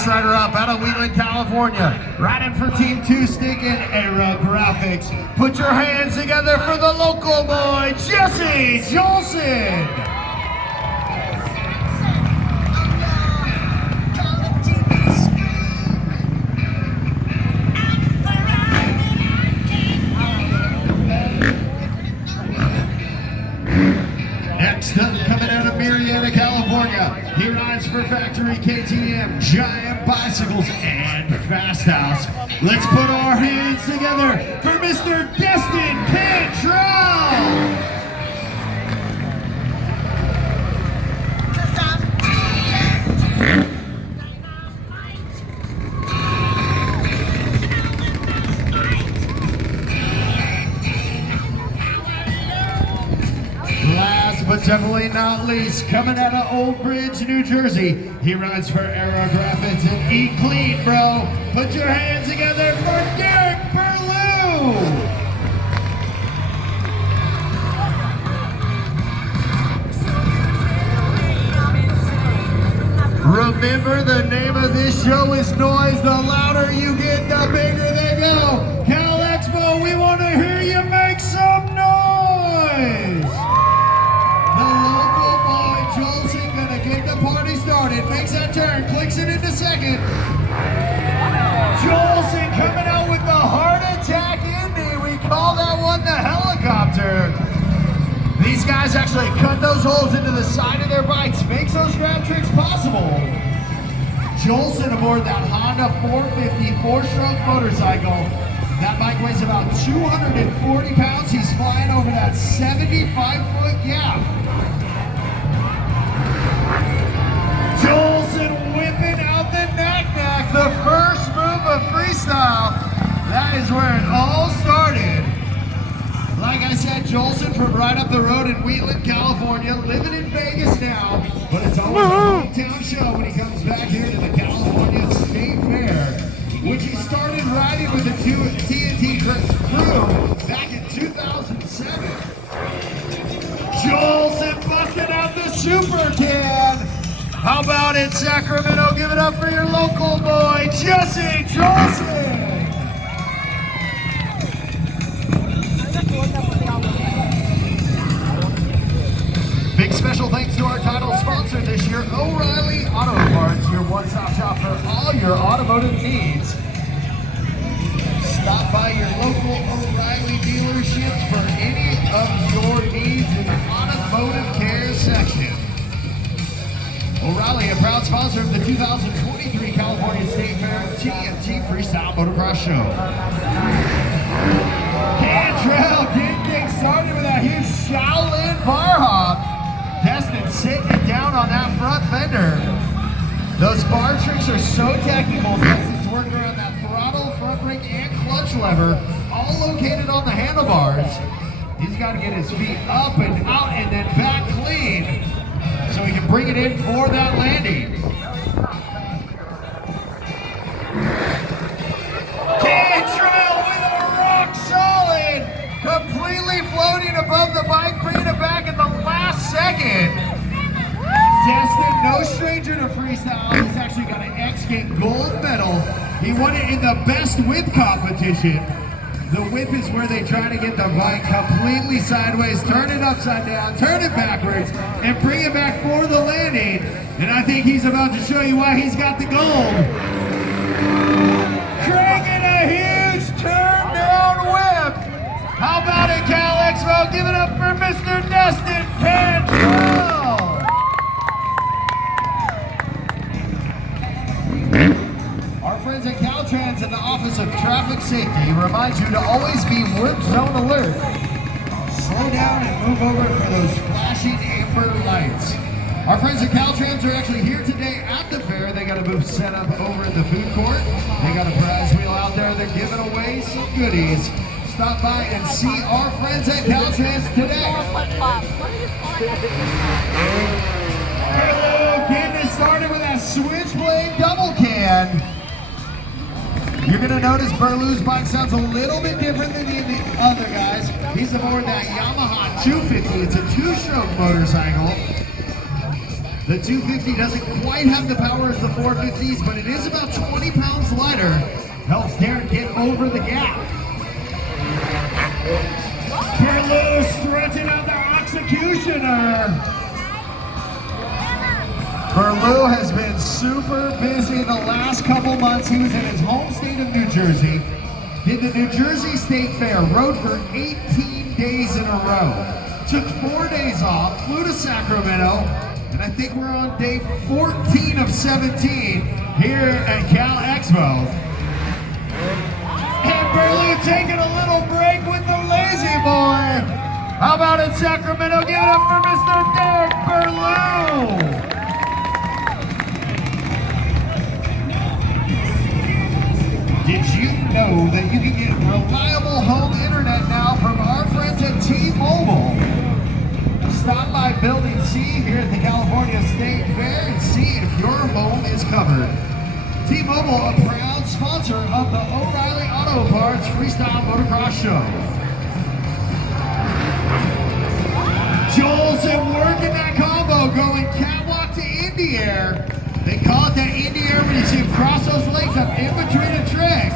first rider up out of Wheatland, California. Riding for Team 2 Stick and Era Graphics. Put your hands together for the local boy, Jesse Jolson. Next up, coming out of Marietta, California, he rides for Factory KTM, Giant Bicycles, and Fast House. Let's put our hands together for Mr. Destin Cantrell! But definitely not least, coming out of Old Bridge, New Jersey, he rides for Era Graphics and Eat Clean, bro. Put your hands together for Derek Berlew. Remember, the name of this show is Noise. The louder you get, the bigger they go. Cal Expo, we want to hear you make some noise. Party started, makes that turn, clicks it into second. Jolson coming out with the heart attack Indy. We call that one the helicopter. These guys actually cut those holes into the side of their bikes, makes those grab tricks possible. Jolson aboard that Honda 450 4-stroke motorcycle. That bike weighs about 240 pounds. He's flying over that 75-foot gap. Jolson whipping out the knack-knack, the first move of freestyle. That is where it all started. Like I said, Jolson from right up the road in Wheatland, California, living in Vegas now, but it's always a hometown show when he comes back here to the California State Fair, which he started riding with the TNT crew back in 2007. Jolson busted out the Super Can. How about it, Sacramento? Give it up for your local boy, Jesse Jolson! Big special thanks to our title sponsor this year, O'Reilly Auto Parts, your one-stop shop for all your automotive needs. Stop by your local O'Reilly dealerships for any of your needs in the automotive care section. O'Reilly, a proud sponsor of the 2023 California State Fair TNT Freestyle Motocross Show. Cantrell getting things started with that huge Shaolin bar hop. Destin sitting it down on that front fender. Those bar tricks are so technical. Destin's working around that throttle, front brake, and clutch lever, all located on the handlebars. He's got to get his feet up and out and then back clean, so he can bring it in for that landing. Cantrell with a rock solid, completely floating above the bike, bringing it back in the last second. Destin, no stranger to freestyle. He's actually got an X-Games gold medal. He won it in the best whip competition. The whip is where they try to get the bike completely sideways, turn it upside down, turn it backwards, and bring it back for the landing. And I think he's about to show you why he's got the gold. Cranking a huge turn down whip. How about it, Cal Expo? Give it up for Mr. Destin Cantrell. Our friends at Caltrans in the Office of Traffic Safety remind you to always be work zone alert. Slow down and move over for those flashing amber lights. Our friends at Caltrans are actually here today at the fair. They got a booth set up over in the food court. They got a prize wheel out there. They're giving away some goodies. Stop by and see our friends at Caltrans today. Getting it started with that switchblade double can. You're going to notice Berlew's bike sounds a little bit different than the other guys. He's aboard that Yamaha 250. It's a two-stroke motorcycle. The 250 doesn't quite have the power as the 450s, but it is about 20 pounds lighter. Helps Derek get over the gap. Perlew stretching out the executioner. Perlew has been super busy the last couple months. He was in his home state of New Jersey, did the New Jersey State Fair, rode for 18 days in a row, took 4 days off, flew to Sacramento, and I think we're on day 14 of 17 here at Cal Expo. And Perlew taking a little break with the lazy boy. How about in Sacramento? Give it up for Mr. Derek Perlew. Did you know that you can get reliable home internet now from our friends at T-Mobile? Stop by Building C here at the California State Fair and see if your home is covered. T-Mobile, a proud sponsor of the O'Reilly Auto Parts Freestyle Motocross Show. Jolson working that combo, going catwalk to Indy Air. They call it that Indy Air when you see him cross those legs up in between a trick.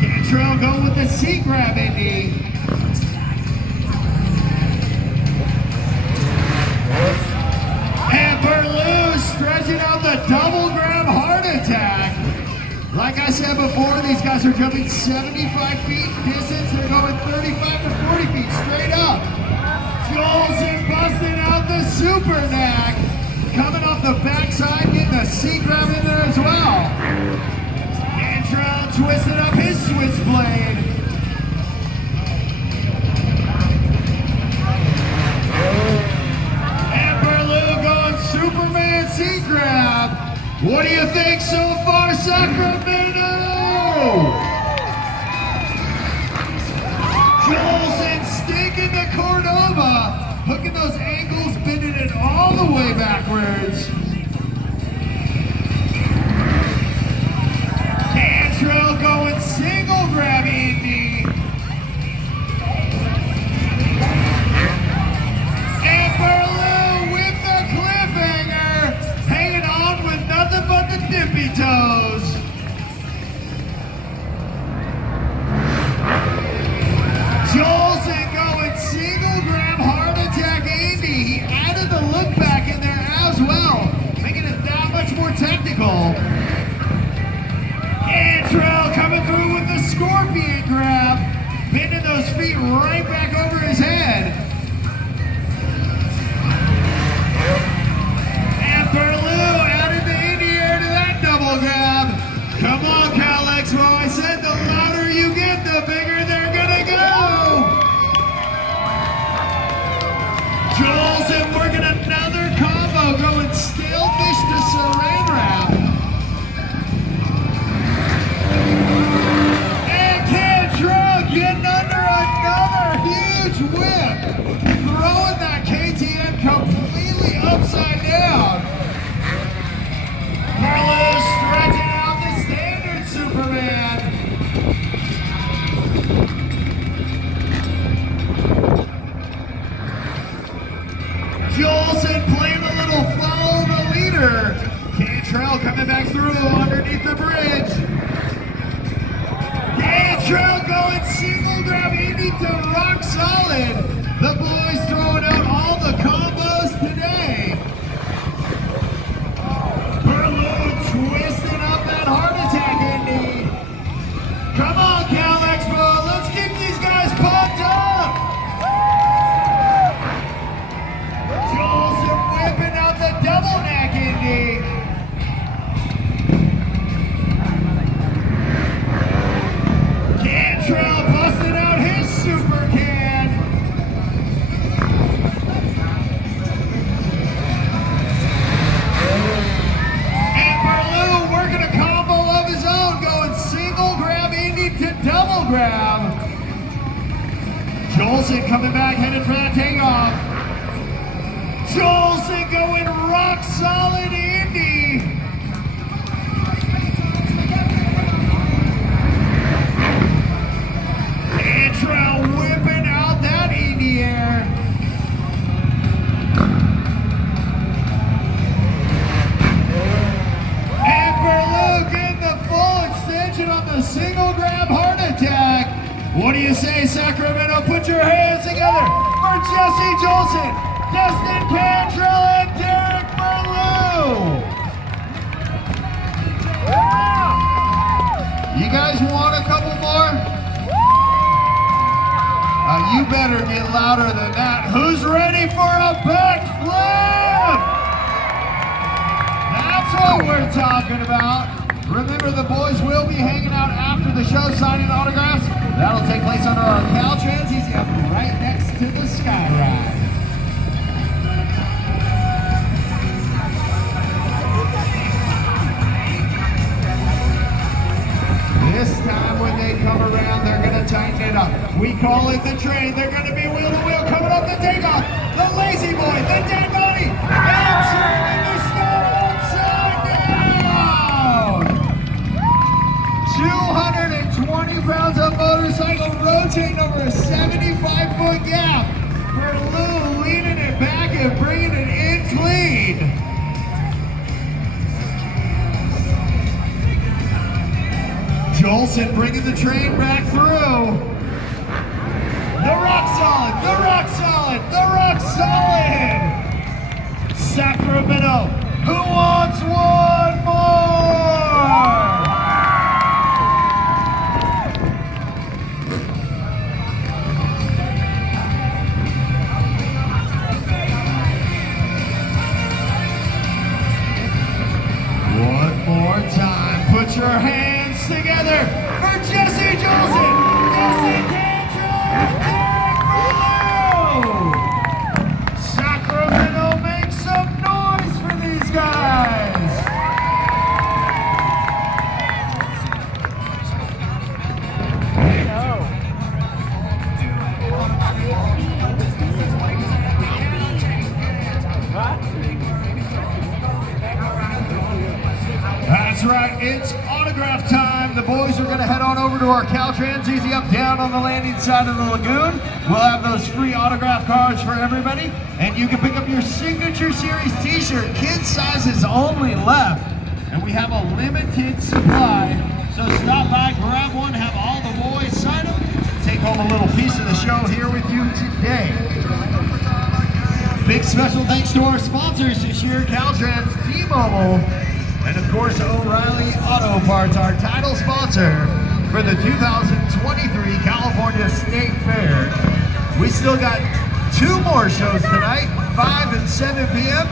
Cantrell going with the seat grab Indy. And Perlew stretching out the double grab heart attack. Like I said before, these guys are jumping 75 feet distance. They're going 35 to 40 feet straight up. Jolson busting out the super knack. Coming off the backside, getting the seat grab in there as well. Cantrell twisting up his switchblade. And Perlew going Superman seat grab. What do you think so far, Sacramento? Jolson stinking the Cordova, hooking those ankles, bending it all the way backwards. Cantrell going single grab Indy. And Perlew with the cliffhanger, hanging on with nothing but the dippy toes. Jolson going single grab heart attack Indy. He added the look back in there as well, making it that much more technical. Cantrell coming through with the scorpion grab, bending those feet right back over his head. And Perlew added the Indy Air to that double grab. Come on, Cal Expo. I said the louder you get, the bigger they're gonna go. Jolson working another combo, going stale fish to saran wrap. And Cantrell getting under another huge whip, throwing that KTM completely upside down. Perlew stretching out the standard Superman. Jolson playing a little follow the leader. Cantrell coming back through underneath the bridge. Cantrell going single grab Indy to rock solid. The boys throwing out all the combos today. Perlew twisting up that heart attack Indy. Come on, Cal Expo, let's keep these guys pumped up. Jolson whipping out the double neck Indy. Cantrell busting out his super can. And Perlew working a combo of his own, going single grab Indy to double grab. Jolson coming back, headed for that takeoff. Jolson going rock solid Indy. Cantrell whipping out that Indy Air. What do you say, Sacramento? Put your hands together for Jesse Jolson, Destin Cantrell, and Derek Merlot. You guys want a couple more? You better get louder than that. Who's ready for a backflip? That's what we're talking about. Remember, the boys will be hanging out after the show signing autographs. That'll take place under our Caltrans Easy Up right next to the Sky Ride. This time when they come around, they're going to tighten it up. We call it the train. They're going to be wheel to wheel coming up the takeoff. The Lazy Boy, the Dead Body, and turning the star upside down. 220 pounds of motorcycle rotating over a 75-foot gap. For Lou leaning it back and bringing it in clean. Jolson bringing the train back through. The rock solid, the rock solid, the rock solid. Sacramento, who wants one more? One more time, put your hands together for Jesse Jolson, Destin Cantrell, and Derek Merlot. Sacramento, make some noise for these guys. That's right, it's autograph time. The boys are going to head on over to our Caltrans Easy Up down on the landing side of the lagoon. We'll have those free autograph cards for everybody, and you can pick up your Signature Series t-shirt. Kid sizes only left, and we have a limited supply. So stop by, grab one, have all the boys sign them, take home a little piece of the show here with you today. Big special thanks to our sponsors this year, Caltrans, T-Mobile, and of course, O'Reilly Auto Parts, our title sponsor for the 2023 California State Fair. We still got 2 more shows tonight, 5 and 7 p.m.